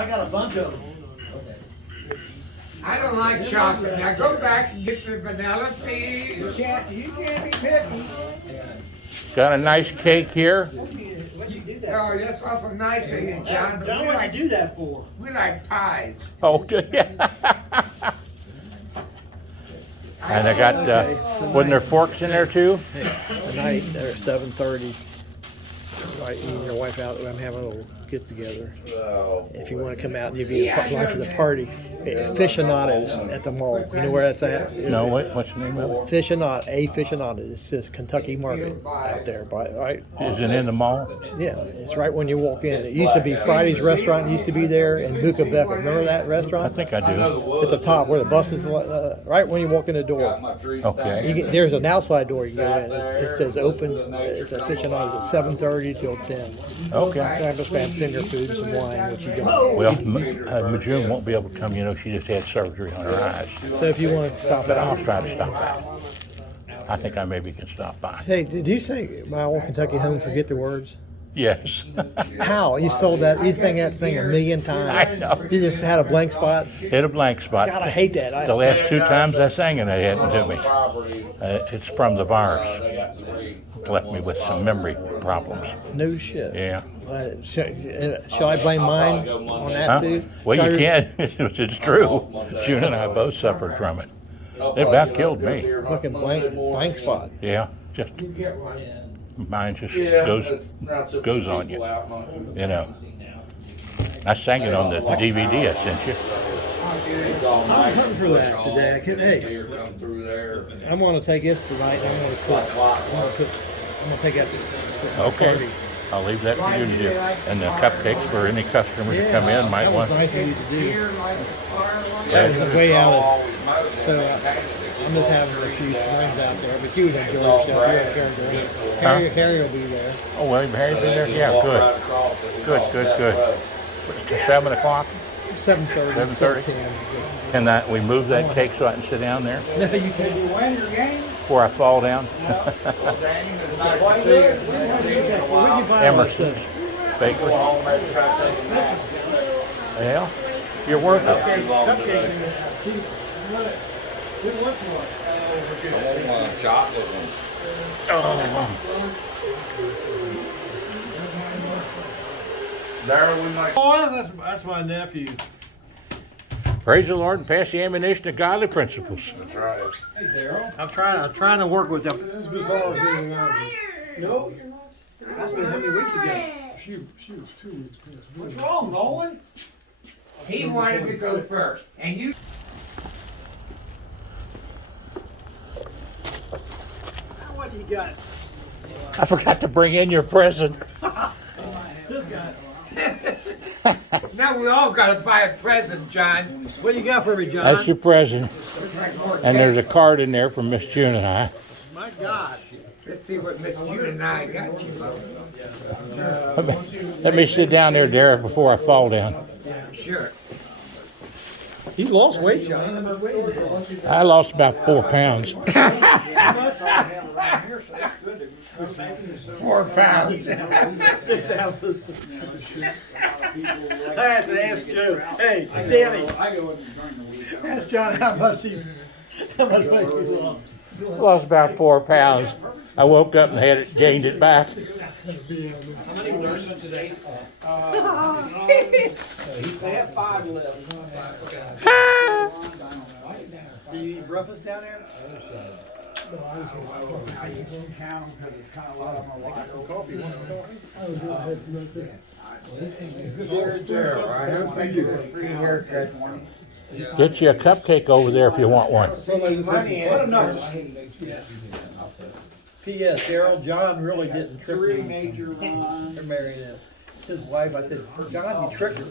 I got a bunch of them. I don't like chocolate. Now go back and get the vanilla tea. You can't be picky. Got a nice cake here. Oh, that's awful nice of you, John. John, what'd you do that for? We like pies. Oh, do you? And I got, wasn't there forks in there too? Tonight, they're 7:30. Right, you and your wife out, I'm having a little get together. If you want to come out and you'll be applying for the party. Aficionados at the mall. You know where that's at? No, what's the name of it? Aficionados. It says Kentucky Market out there. Right? Is it in the mall? Yeah, it's right when you walk in. It used to be Friday's Restaurant, used to be there in Buca Becca. Remember that I restaurant? think I do. At the top where the bus is, right when you walk in the door. Okay. There's an outside door you go in. It says open. It's Aficionados at 7:30 till 10. Okay. I just have finger food and some wine, which you don't. Well, Majune won't be able to come. You know, she just had surgery on her eyes. So if you want to stop But at I'll try to stop by. I think I maybe can stop by. Hey, did you say my old Kentucky home? Forget the words. Yes. How you sold that? You think that thing a million times? I know. You just had a blank spot. Hit a blank spot. God, I hate that. The last 2 times I sang it, it hadn't to me. It's from the virus. It left me with some memory problems. No shit. Yeah. Shall I blame mine on that Huh? too? Well, Shall you I- can. It's true. June and I both suffered from it. It about killed me. Fucking blank spot. Yeah. Just mine just goes on you. You know. I sang it on the DVD I sent you. I'm hunting for that today. I couldn't. Hey, I'm gonna take this tonight. And I'm gonna cook. I'm gonna take that to the Okay. party. I'll leave that for you to do. And the cupcakes for any customers that come in might that want. was nice of you to do. Yeah. It's way out of. So I'm just having a few friends out there, but you would enjoy yourself. You're a character. Harry will be there. Oh, well, Harry's in there? Yeah, good. Good. 7 o'clock? 7:30. 7:30? 10. Can we move that cake so I can sit down there No, you can't. before I fall down? Emerson's Bakery. Well, you're worth it. Darrell, we might. Oh, that's my nephew. Praise the Lord and pass the ammunition of godly principles. That's right. Hey, Darrell. I'm trying to work with them. This is bizarre. No, you're not. That's been how many weeks ago? She was 2 weeks past. What's wrong, Nolan? He wanted to go first, and you. What you got? I forgot to bring in your present. This guy. Now we all gotta buy a present, John. What you got for me, John? That's your present. And there's a card in there from Miss June and I. My God. Let's see what Miss June and I got you. Let me sit down there, Darrell, before I fall down. Sure. You lost weight, John. I lost about 4 pounds. 4 pounds. 6 ounces. I have to ask Joe. Hey, Danny. Ask John how much weight you lost. Lost about 4 pounds. I woke up and gained it back. How many nurses today? They have 5 left. Do you eat breakfast down there? No, I just don't count them because it's kind of a lot of my wife. Coffee. Darrell, I hope I get a free haircut. Get you a cupcake over there if you want one. What a number. P.S. Darrell, John really didn't trick me. 3 major runs. They're marrying him. His wife, I said, John, you tricked her.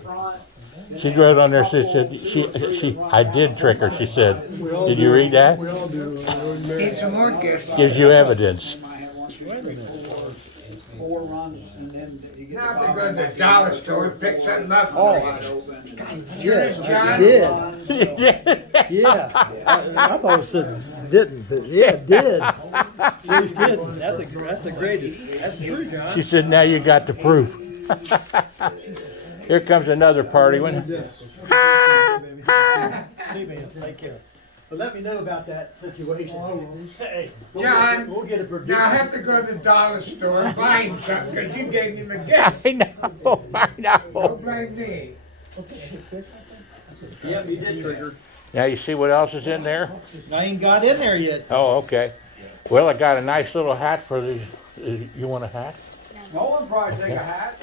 She wrote on there, I did trick her, she said. Did you read that? We all do. Get some more gifts. Gives you evidence. 4 runs and then you get. Now to go to the dollar store and pick something up. Yeah, John. did. Yeah. I thought it said didn't, but yeah, it did. She's kidding. That's the greatest. That's true, John. She said, now you got the proof. Here comes another party one. Take care. But let me know about that situation. Hey, John, we'll get it now I have to go to the dollar store and buy him something because you gave him a gift. I know, I know. Don't blame me. Yep, you did trigger. Now you see what else is in there? I ain't got in there yet. Oh, okay. Well, I got a nice little hat for these. You want a hat? Nolan probably take a hat.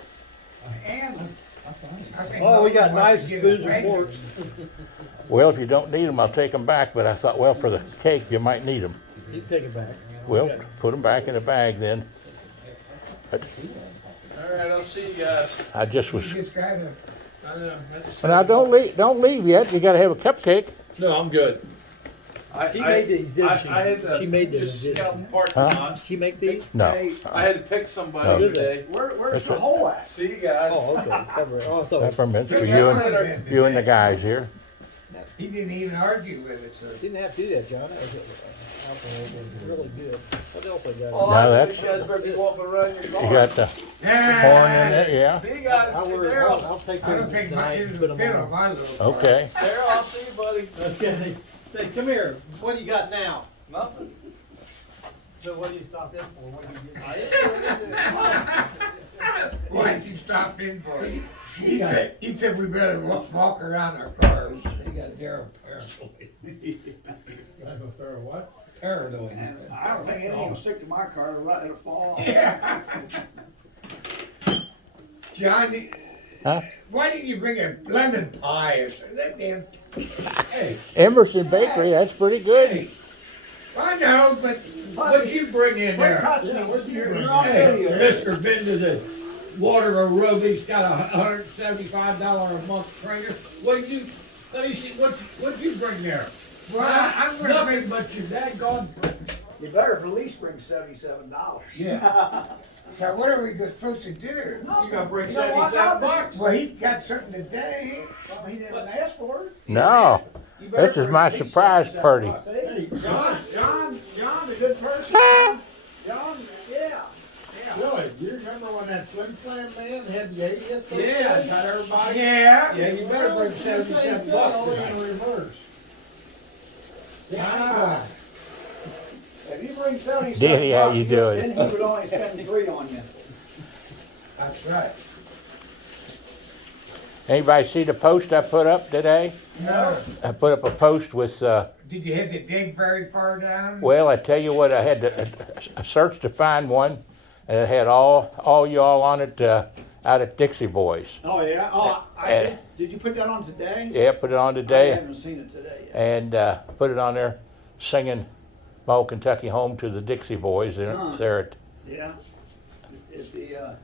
And I think Oh, we got Nolan wants knives, to get spoons, his and regular- forks. Well, if you don't need them, I'll take them back. But I thought, well, for the cake, you might need them. You can take it back. Well, put them back in the bag then. All right, I'll see you guys. I just was. You just gotta, I know, that's. Now don't leave yet. You got to have a cupcake. No, I'm good. She made these, didn't she? I had to She made these, just didn't scout she? the parking Huh? lot. She make these? No. I had to pick somebody No. today. Where's That's the it. hole at? See you guys. Oh, okay. Peppermint. Oh, I thought Peppermint for Peppermint. you and the guys here. He didn't even argue with us, so. didn't have to do that, John. That was really good. What else I got? Oh, Now I know that's- you guys better be walking around your You car. got the corn in it, yeah. See you guys. Darrell. I'll take I them don't think tonight much and is put a them fit on on. my little car. Okay. Darrell, I'll see you, buddy. Okay. Hey, come here. What do you got now? Nothing. So what do you stop in for? What do you get? Why did you stop in for it? He said we better walk around our cars. He got Darrell paranoid. What? Paranoid. And I don't think anything will stick to my car, it'll fall off. Yeah. John, Huh? why didn't you bring a lemon pie or something? That damn. Hey, Emerson Bakery, that's pretty good. I know, but what'd you bring in What there? cost me? What'd you bring You're on in? hey, Mr. Been to the water aerobics, got $175 a month trainer. Let me see, what'd you bring there? Well, I'm gonna Nothing bring, but your daggone. You better at least bring $77. Yeah. so what are we supposed to do? You gotta bring You know what, $77. Well, he got something today. Well, he didn't ask for it. No, You better this is bring my at least surprise $77. party. See? John's a good person. John, yeah. Really? Do you remember when that Slim Slam man had the 80th? Yeah, got everybody. Yeah. Yeah, you better bring $77 Only tonight. in reverse. Ah. If you bring 77 Diddy, how you doing? then he would only spend 3 on you. That's right. Anybody see the post I put up today? No. I put up a post with, Did you have to dig very far down? well, I tell you what, I had to search to find one, and it had all y'all on it out at Dixie Boys. Oh, yeah? Oh, did you put that on today? Yeah, put it on I today, haven't seen it today yet. and put it on there singing "My Old Kentucky Home" to the Dixie Boys. Huh. They're at Yeah. At the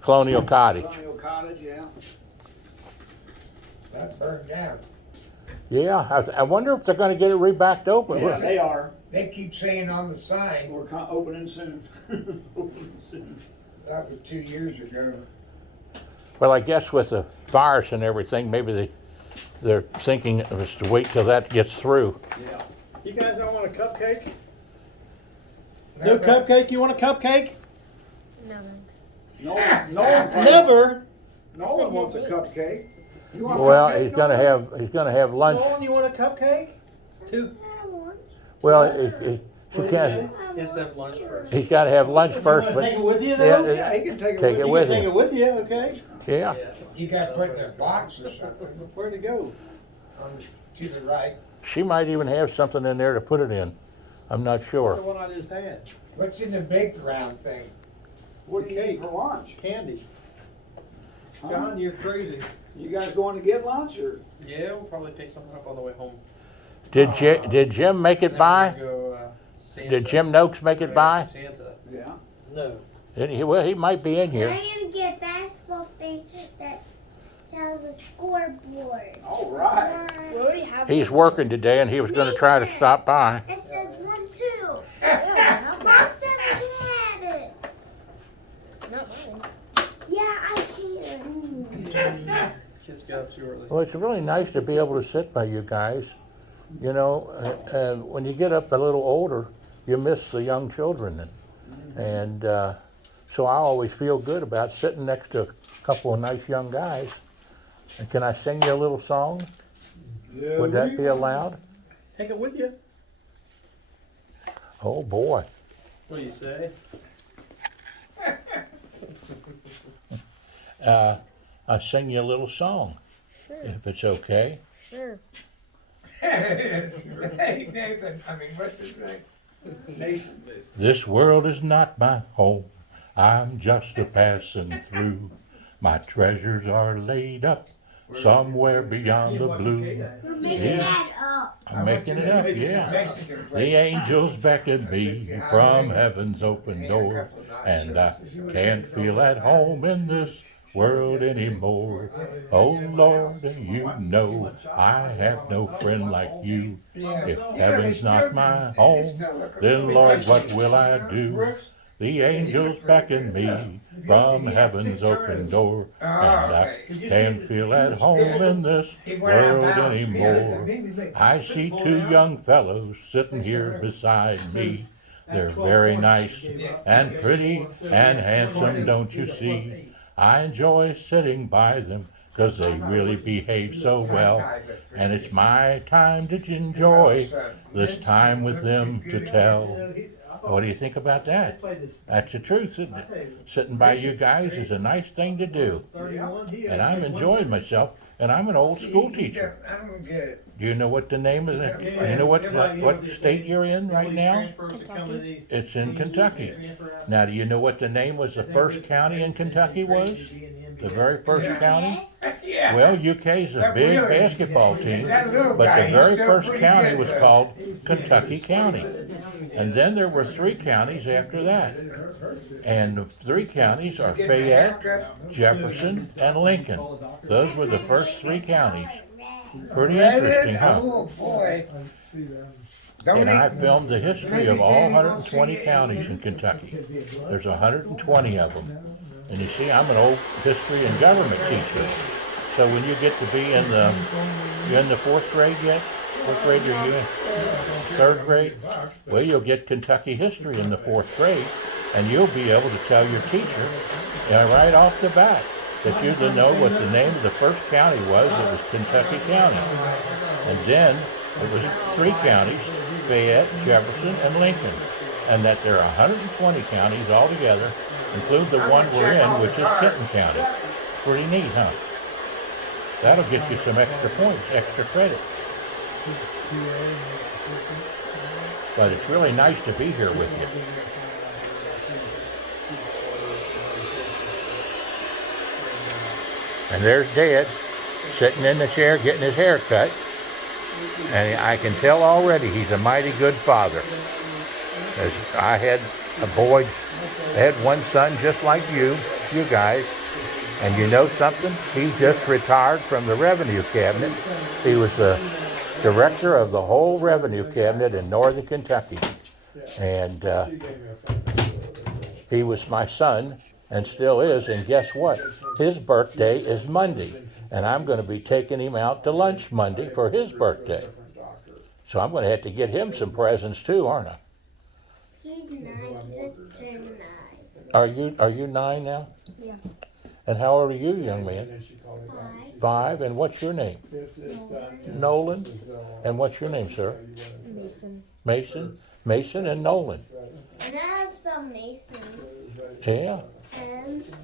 Colonial Cottage. Colonial Cottage, yeah. That burned down. Yeah, I wonder if they're going to get it re-backed open. Yeah, they are. They keep saying on the sign, We're opening soon. Opening soon. that was 2 years ago. Well, I guess with the virus and everything, maybe they're thinking of us to wait till that gets through. Yeah. You guys don't want a cupcake? No cupcake? You want a cupcake? Nolan Never. wants a cupcake. You want a Well, cupcake, he's gonna have lunch. Nolan, you want a cupcake? Two. Well, she can't. Let's have lunch first. He's got to have lunch first, Take but it with you yeah, though? Yeah, he can take it Take with it him. with Take him. it with you, okay? Yeah. You got to put in a box or something Where'd it go? to the right. She might even have something in there to put it in. I'm not The sure. one I just had. What's in the baked round thing? What do you eat for lunch? Candy. Huh? John, you're crazy. You guys going to get lunch or? Yeah, we'll probably pick something up on the way home. Did Jim make it And then by? we're gonna go, Santa. Did Jim Noakes make it by? Santa. Yeah. No. Well, he might be in here. I'm gonna get a basketball thing that sells a scoreboard. All right. We already have He's working today, and he was going to try to stop by. It says 1, 2. Mom said I can have it. Not mine. Yeah, I can. Kids got up too early. Well, it's really nice to be able to sit by you guys. You know, when you get up a little older, you miss the young children, and so I always feel good about sitting next to a couple of nice young guys. And can I sing you a little song? Would that be allowed? Take it with you. Oh boy. What do you say? I'll sing you a little song, Sure, if it's okay. sure. Hey, Nathan, what's his name? This world is not my home. I'm just a passing through. My treasures are laid up somewhere beyond the blue. We're making that up. I'm making it up, yeah. The angels beckon me from heaven's open door, and I can't feel at home in this world anymore. Oh Lord, you know I have no friend like you. If heaven's not my home, then Lord, what will I do? The angels beckon me from heaven's open door, and I can't feel at home in this world anymore. I see two young fellows sitting here beside me. They're very nice and pretty and handsome, don't you see? I enjoy sitting by them, 'cause they really behave so well. And it's my time to enjoy this time with them to tell. What do you think about that? That's the truth, isn't it? Sitting by you guys is a nice thing to do. And I'm enjoying myself, and I'm an old school teacher. I don't get it. Do you know what the name of the, you know what state you're in right now? Kentucky. It's in Kentucky. Now, do you know what the name was the first county in Kentucky was? The very first county? Yeah. Well, UK's a big basketball team, but the very first county was called Kentucky County. And then there were 3 counties after that. And the 3 counties are Fayette, Jefferson, and Lincoln. Those were the first 3 counties. Pretty interesting, huh? Oh, boy. And I filmed the history of all 120 counties in Kentucky. There's 120 of them. And you see, I'm an old history and government teacher. So when you get to be you in the 4th grade yet? What grade are you in? 3rd grade? Well, you'll get Kentucky history in the 4th grade, and you'll be able to tell your teacher right off the bat that you didn't know what the name of the first county was. It was Kentucky County. And then it was 3 counties, Fayette, Jefferson, and Lincoln. And that there are 120 counties altogether, include the one we're in, which is Kenton County. Pretty neat, huh? That'll get you some extra points, extra credit. But it's really nice to be here with you. And there's Dad, sitting in the chair getting his hair cut. And I can tell already he's a mighty good father. As I had a boy, I had one son just like you guys. And you know something? He just retired from the revenue cabinet. He was the director of the whole revenue cabinet in northern Kentucky. And he was my son and still is. And guess what? His birthday is Monday. And I'm going to be taking him out to lunch Monday for his birthday. So I'm going to have to get him some presents too, aren't I? He's 9. He just turned 9. Are you 9 now? Yeah. And how old are you, young man? 5. And what's your name? Nolan. And what's your name, sir? Mason. Mason? Mason and Nolan. And I how to spell Mason. Yeah. M-A-S-O.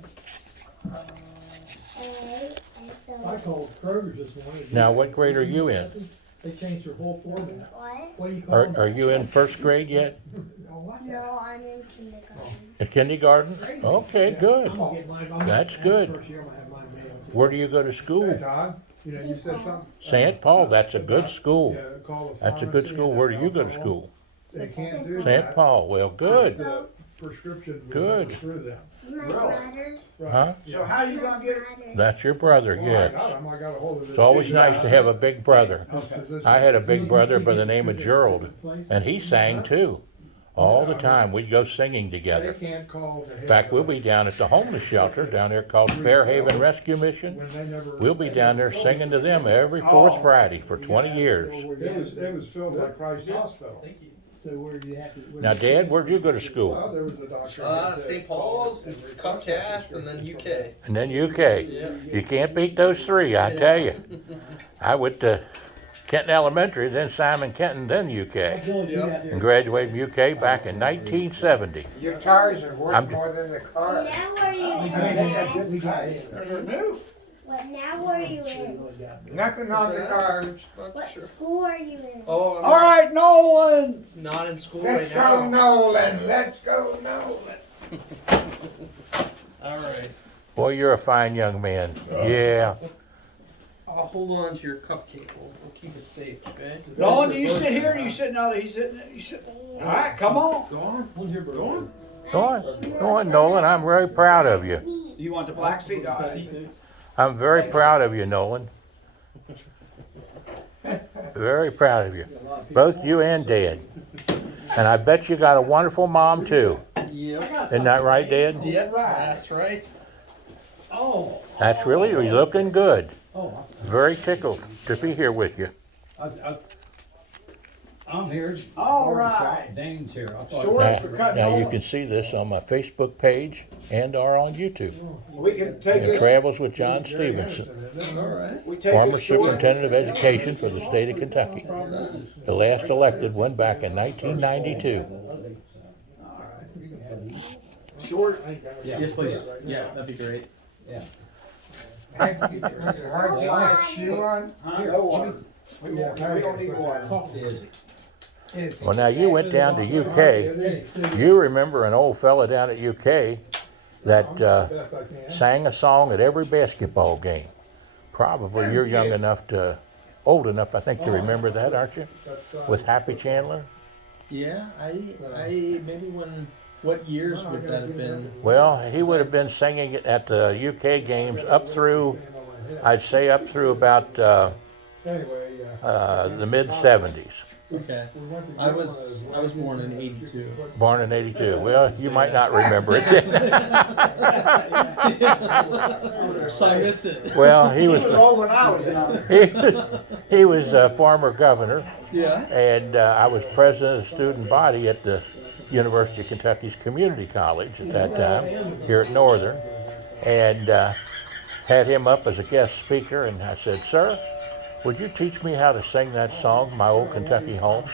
called Kroger's this morning. Now, what grade are you in? They changed their whole format. What? What do you call Are you in 1st grade yet? No, I'm in kindergarten. In kindergarten? Okay, good. That's good. Where do you go to school? Todd, you said something. St. Paul, that's a good school. Call the That's a good school. Where do you go to school? They can't do St. that. Well, good. The prescription was Good. through them. My brother. Huh? So how you gonna get? That's your brother, I yes. got him. I got a hold of it. It's always nice to have a big brother. I had a big brother by the name of Gerald, and he sang too. All the time. We'd go singing They together. can't call to. In fact, we'll be down at the homeless shelter down there called Fairhaven Rescue Mission. When they never. We'll be down there singing to them every 4th Friday for 20 years. It was filled like Christ Hospital. So where do you have to? Now, Dad, where'd you go to school? Well, there was a doctor. St. Paul's, Cupcake, and then UK. And then UK. Yeah. You can't beat those three, I tell you. I went to Kenton Elementary, then Simon Kenton, then UK. And graduated from UK back in 1970. Your tires are worth I'm- more than the car. Now where are you in? What now where are you in? Nothing on the cars. What school are you in? Oh, I'm All right, Nolan. not in school Let's right go now. Nolan, let's go Nolan. All right. Boy, you're a fine young man. Yeah. I'll hold on to your cupcake. We'll keep it safe, okay? Nolan, do you sit here? Or you sitting out there? He's sitting. You sit. All right, come on. Go on. Go on. Go on, Nolan. I'm very proud of you. You want the black seat? I'm very proud of you, Nolan. Very proud of you. Both you and Dad. And I bet you got a wonderful mom, too. Yep. Isn't that right, Dad? Yep, that's right. Oh. That's really, you're looking good. Very tickled to be here with you. I'm here. All right. Dane's here. I thought- Short for cutting Now you off. can see this on my Facebook page and or on YouTube. We can take It this. Travels with John Stephenson, All right. We take former this short. superintendent of education for the state of Kentucky. The last elected one back in 1992. Short. Yes, please. Yeah, that'd be great. Was it hard to get that shoe on? No one. We don't need one. Is Well, now you went down to UK. You remember an old fella down at UK that sang a song at every basketball game. Probably you're young enough old enough, I think, to remember that, aren't you? With Happy Chandler? Yeah, I maybe what years would that have been? Well, he would have been singing it at the UK games up through, I'd say up through about the mid-70s. Okay. I was born in '82. Born in 82. Well, you might not remember it. So I missed it. Well, he He was was old when I was young. he was a former governor, Yeah. and I was president of the student body at the University of Kentucky's Community College at that time, here at Northern, and had him up as a guest speaker, and I said, "Sir, would you teach me how to sing that song, My Old Kentucky Home?"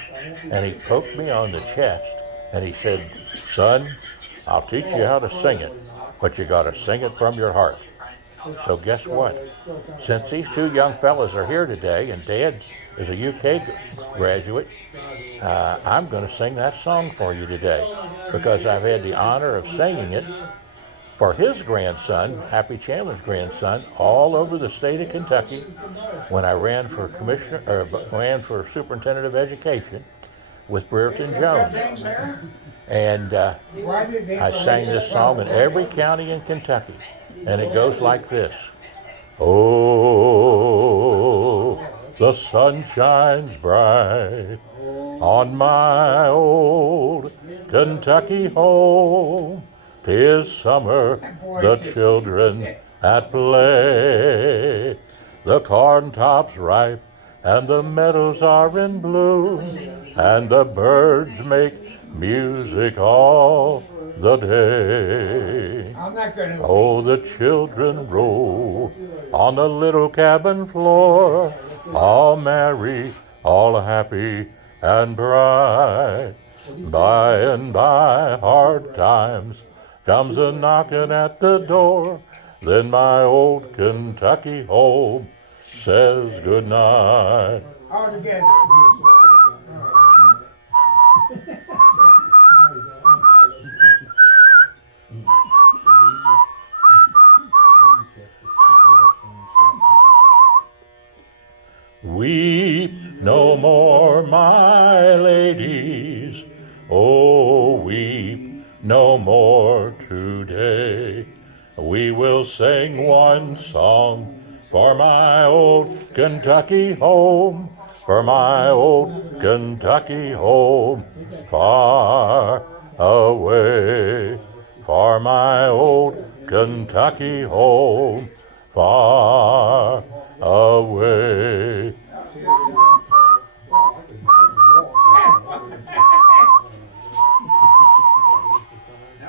And he poked me on the chest, and he said, "Son, I'll teach you how to sing it, but you gotta sing it from your heart." So guess what? Since these two young fellas are here today, and Dad is a UK graduate, I'm going to sing that song for you today because I've had the honor of singing it for his grandson, Happy Chandler's grandson, all over the state of Kentucky when I ran for superintendent of education with Brereton Jones. And I sang this song in every county in Kentucky, and it goes like this. Oh, the sun shines bright on my old Kentucky home. 'Tis summer, the children at play. The corn top's ripe and the meadows are in bloom, and the birds make music all the day. I'm not gonna. Oh, the children roll on the little cabin floor, all merry, all happy and bright. By and by, hard times comes a knocking at the door. Then my old Kentucky home says goodnight. All together. Weep no more, my ladies, oh, weep no more today. We will sing one song for my old Kentucky home, for my old Kentucky home, far away. For my old Kentucky home, far away.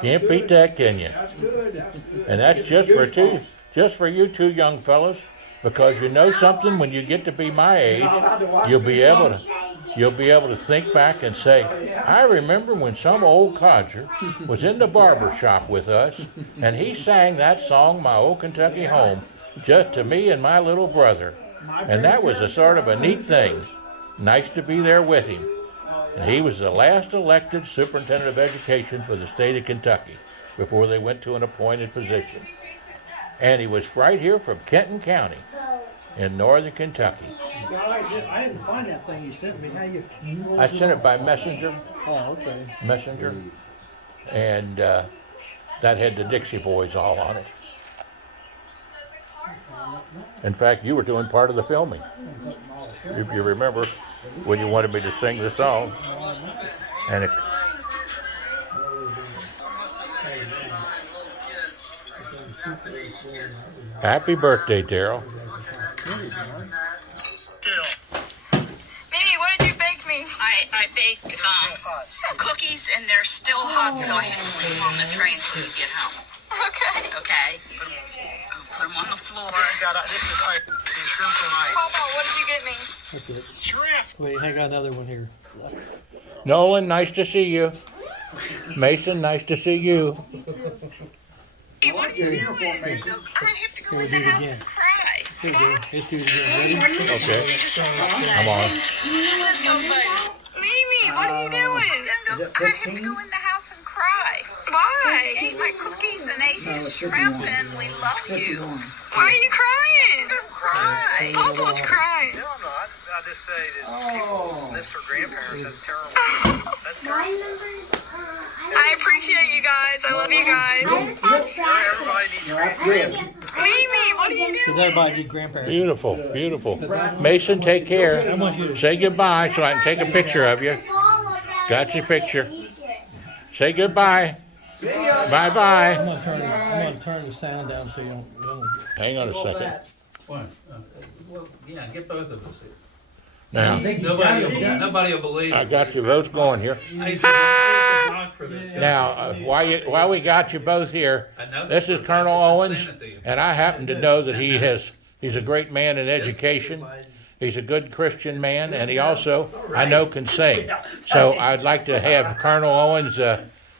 Can't beat that, can you? That's good, that's good. And that's just for you two young fellas, because you know something, when you get to be my age, you'll be able to think back and say, I remember when some old codger was in the barber shop with us, and he sang that song, My Old Kentucky Home, just to me and my little brother. And that was a sort of a neat thing. Nice to be there with him. And he was the last elected superintendent of education for the state of Kentucky before they went to an appointed position. And he was right here from Kenton County in northern Kentucky. I didn't find that thing you sent me. How you? I sent it by messenger. Oh, okay. Messenger. And that had the Dixie Boys all on it. In fact, you were doing part of the filming. If you remember, when you wanted me to sing the song. And it, happy birthday, Darrell. Mimi, what did you bake me? I baked cookies, and they're still hot, so I had to leave them on the train so you get home. Okay. Okay. Put them on the floor. Papa, what did you get me? That's it. Shrimp. Wait, I got another one here. Nolan, nice to see you. Mason, nice to see you. Hey, what are you doing? I have to go in the house and cry. Here we go. Let's do it again. Ready? Okay. I'm on. Let's go, baby. Mimi, what are you doing? I have to go in the house and cry. Why? I ate my cookies and ate his shrimp, and we love you. Why are you crying? Don't cry. Papa's crying. No, I'm not. I just say that people miss their grandparents. That's terrible. That's terrible. I appreciate you guys. I love you guys. Everybody needs grandparents. Mimi, what are you So doing? everybody did grandparents. Beautiful, beautiful. Mason, take care. Say goodbye so I can take a picture of you. Got your picture. Say goodbye. Bye-bye. I'm gonna turn the sound down so you don't. Hang on a second. Well, yeah, get both of us here. Now, Nobody will believe I it. got your votes going here. I used to block for this guy. Now, while we got you both here, I know this is Colonel I Owens, sent it to you. and I happen to know that he's a great man in education. He's a good Christian man, and he also, I know, can sing. So I'd like to have Colonel Owens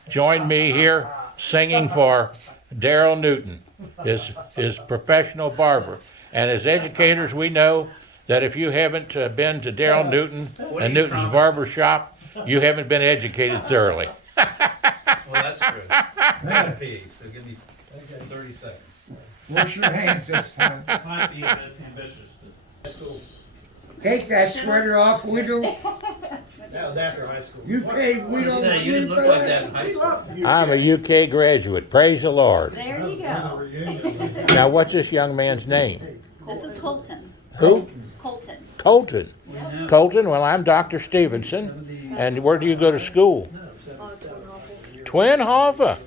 join me here singing for Darrell Newton, his professional barber. And as educators, we know that if you haven't been to Darrell Newton and Newton's barber shop, you haven't been educated thoroughly. Well, that's true. I got a piece, so give me 30 seconds. Wash your hands this time. Might be a bit ambitious, but cool. Take that sweater off, Widow. That was after high school. UK Widow. Say, you didn't look like that in high school. I'm a UK graduate, praise the Lord. There you go. Now, what's this young man's name? This is Colton. Who? Colton. Colton. Colton, well, I'm Dr. Stevenson, and where do you go to school? Twin Hoffa.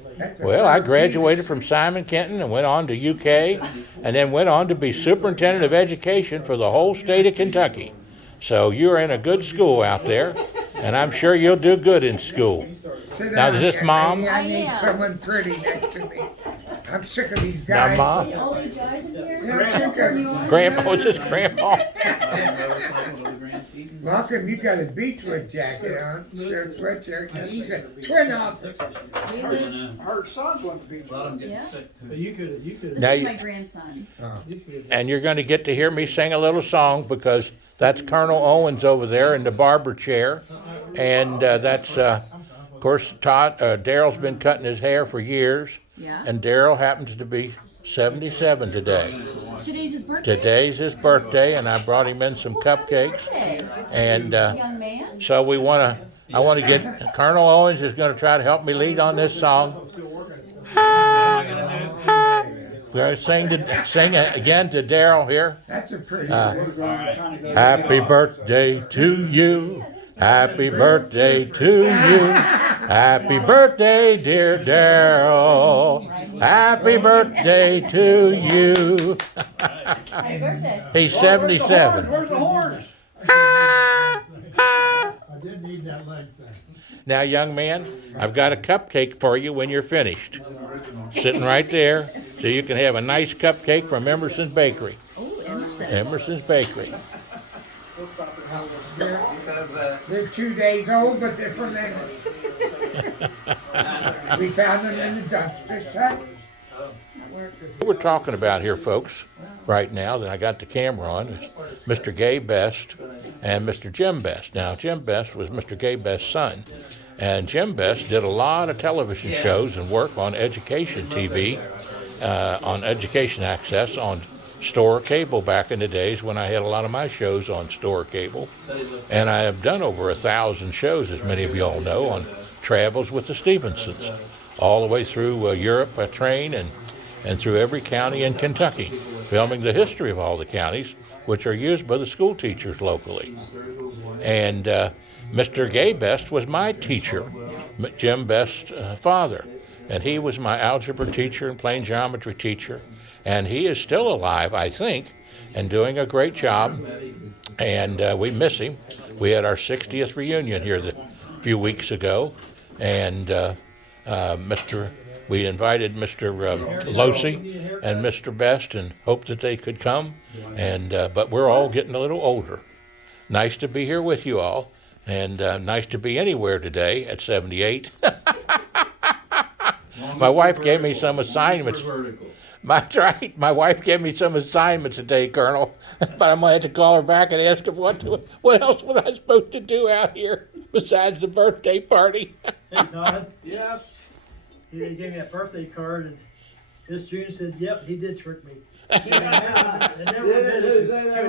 Well, I graduated from Simon Kenton and went on to UK, and then went on to be superintendent of education for the whole state of Kentucky. So you're in a good school out there, and I'm sure you'll do good in school. Sit Now, down, is this young Mom? lady. I need I am. someone pretty next to me. I'm sick of these Now, guys. Mom? All these guys in here? Yeah, Should turn you on? Grandpa, what's this, Grandpa? Malcolm, you got a Beechwood jacket on, shirt, sweatshirt. He's a twin officer. Her son's one to be. A lot of them getting Yeah. sick too. You could. This Now is you- my grandson. And you're going to get to hear me sing a little song, because that's Colonel Owens over there in the barber chair. And that's, of course, Todd, Darrell's been cutting his hair for years. Yeah. And Darrell happens to be 77 today. Today's his birthday. Today's his birthday, and I brought him in some cupcakes. And Young man. so I want to get, Colonel Owens is going to try to help me lead on this song. We're going to sing again to Darrell here. That's a pretty Happy birthday to you. Happy birthday to you. Happy birthday, dear Darrell. Happy birthday to you. Happy birthday. He's 77. Where's the horns? did need that leg thing. Now, young man, I've got a cupcake for you when you're finished. Sitting right there, so you can have a nice cupcake from Emerson's Bakery. Oh, Emerson. Emerson's Bakery. They're 2 days old, but they're from them. We found them in the dumpster truck. That works. What we're talking about here, folks, right now that I got the camera on is Mr. Gay Best and Mr. Jim Best. Now, Jim Best was Mr. Gay Best's son, and Jim Best did a lot of television shows and work on education TV, on education access, on store cable back in the days when I had a lot of my shows on store cable. And I have done over 1,000 shows, as many of you all know, on travels with the Stephensons, all the way through Europe by train and through every county in Kentucky, filming the history of all the counties, which are used by the school teachers locally. And Mr. Gay Best was my teacher, Jim Best's father, and he was my algebra teacher and plain geometry teacher, and he is still alive, I think, and doing a great job, and we miss him. We had our 60th reunion here a few weeks ago, and we invited Mr. Losey and Mr. Best and hoped that they could come, and but we're all getting a little older. Nice to be here with you all, and nice to be anywhere today at 78. My wife gave me some assignments. That's right. My wife gave me some assignments today, Colonel, but I'm going to have to call her back and ask her what else was I supposed to do out here besides the birthday party. Hey, Todd, Yes. he gave me a birthday card, and Miss June said, "Yep, he did trick me." She would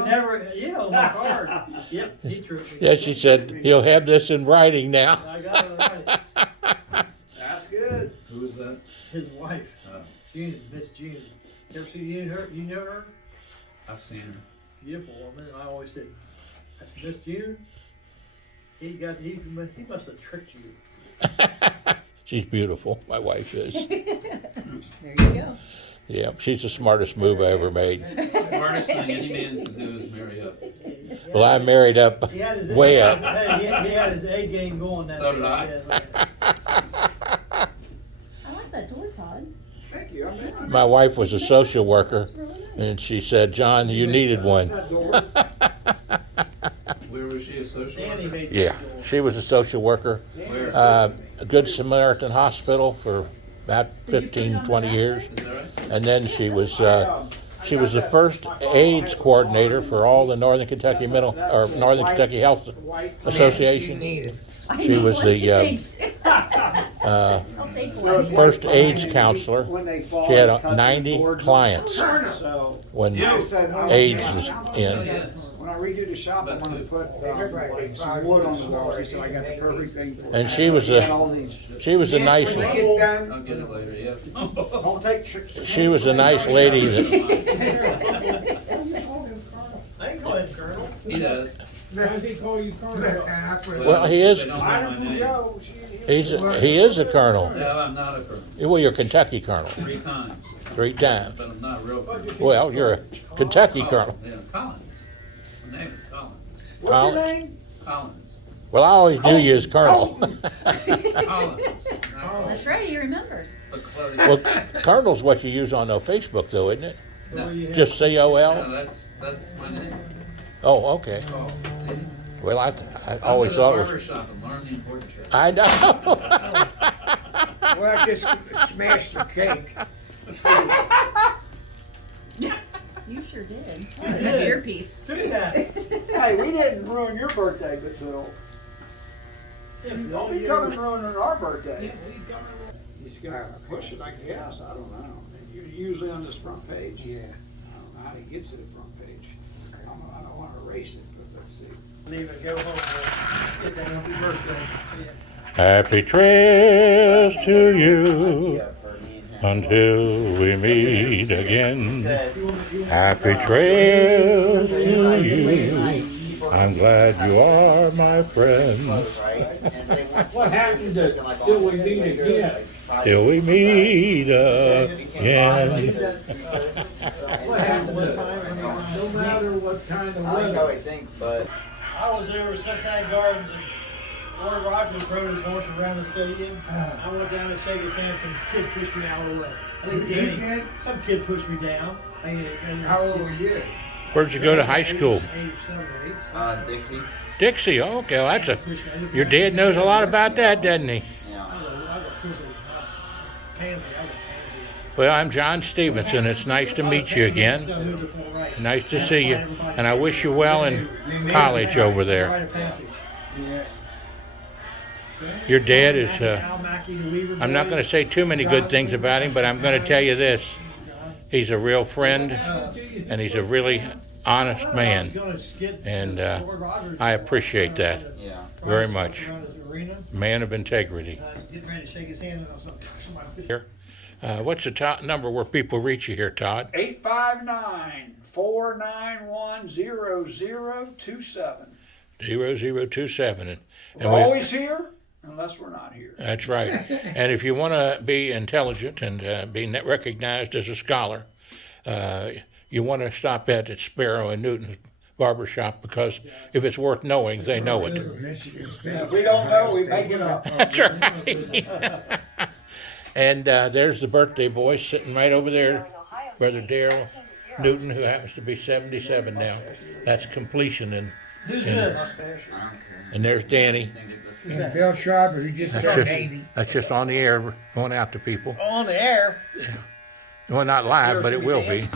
never, yeah, on my card. Yep, he tricked me. Yeah, she said, he'll have this in writing now. I got it right. That's good. Who is that? His wife, June, Miss June. You ever see her? You know her? I've seen her. Beautiful woman. And I always said, "That's Miss June. He must have tricked you." She's beautiful, my wife is. There you go. Yeah, she's the smartest move I ever made. Smartest thing any man can do is marry up. Well, I married up He had his way up. Hey, he had his A game going that So day. did I. I like that door, Todd. Thank you. I'm My wife was a social worker, That's really nice. and she said, John, you needed one. Where was she a social Danny worker? made Yeah, that door. she was a social worker. Where? A Good Samaritan Hospital for about 15, 20 years. Is that right? And then she was the first AIDS coordinator for all the Northern Kentucky Northern Kentucky Health Association. She was the I'll take one. first AIDS counselor. She had 90 clients So when I said, AIDS was in. Yes. when I redo the shop, I want to put some wood on the walls. He said, I got the perfect thing for it. And she was He had all these- a nice When you get done, I'll get it later, yeah. Don't take tricks. she was a nice lady that I can call him Colonel. He does. How does he call you Colonel? Well, he is- They don't know my Wonderful name. Joe. he is a colonel. No, I'm not a colonel. Well, you're a Kentucky colonel 3 times. 3 times. But I'm not a real colonel. Well, you're a Kentucky colonel. Yeah, Collins. My name is Collins. What's your Collins. name? Collins. Well, I always knew you as colonel. Collins. That's right, he remembers. Well, colonel's what you use on Facebook, though, isn't it? No, Just COL? that's my name. Oh, okay. Well, I always thought it was. Barber shop and learn the important trade. I know. well, just smash the cake. You sure did. That's your piece. Do that. Hey, we didn't ruin your birthday, but so. Yeah, Don't all be year. coming ruining our birthday. He's got to push it, I guess. I don't know. You're usually on this front page. Yeah. I don't know how he gets to the front page. I don't want to erase it, but let's see. Leave it, go home, man. Get down, happy birthday. Yeah. Happy trails to you until we meet again. Happy trails to you. I'm glad you are my friend. What happened to till we meet again? Till we meet again. What happened to, no matter what kind of weather? thinks, but I was over at Cincinnati Gardens Roy Rogers rode his horse around the stadium. I went down to shake his hand. Some kid pushed me out of the way. I think Danny, some kid pushed me down. How old were you? Where'd you go to high school? 87 or 8. Dixie. Dixie. Oh, okay, well, that's a. Your dad knows a lot about that, doesn't he? Well, I'm John Stephenson. It's nice to meet you again. Nice to see you, and I wish you well in college over there. Your dad is. I'm not going to say too many good things about him, but I'm going to tell you this: he's a real friend, and he's a really honest man, and I appreciate that very much. Man of integrity. Here. What's the top number where people reach you here, Todd? 859-491-0027. 0027. We're always here, unless we're not here. That's right. And if you want to be intelligent and be recognized as a scholar, you want to stop at Sparrow and Newton's barbershop, because if it's worth knowing, they know it. If we don't know, we make it up. That's right. And there's the birthday boy sitting right over there, Brother Darrell Newton, who happens to be 77 now. That's completion. And there's Danny. And Bill Sharper, who just turned 80. That's just on the air, going out to people. On the air. Well, not live, but it will be.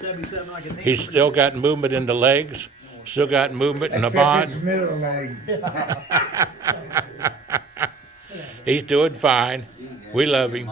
77, I can He's still got movement in the legs, still got movement in the Except bod. his middle leg. He's doing fine. We love him.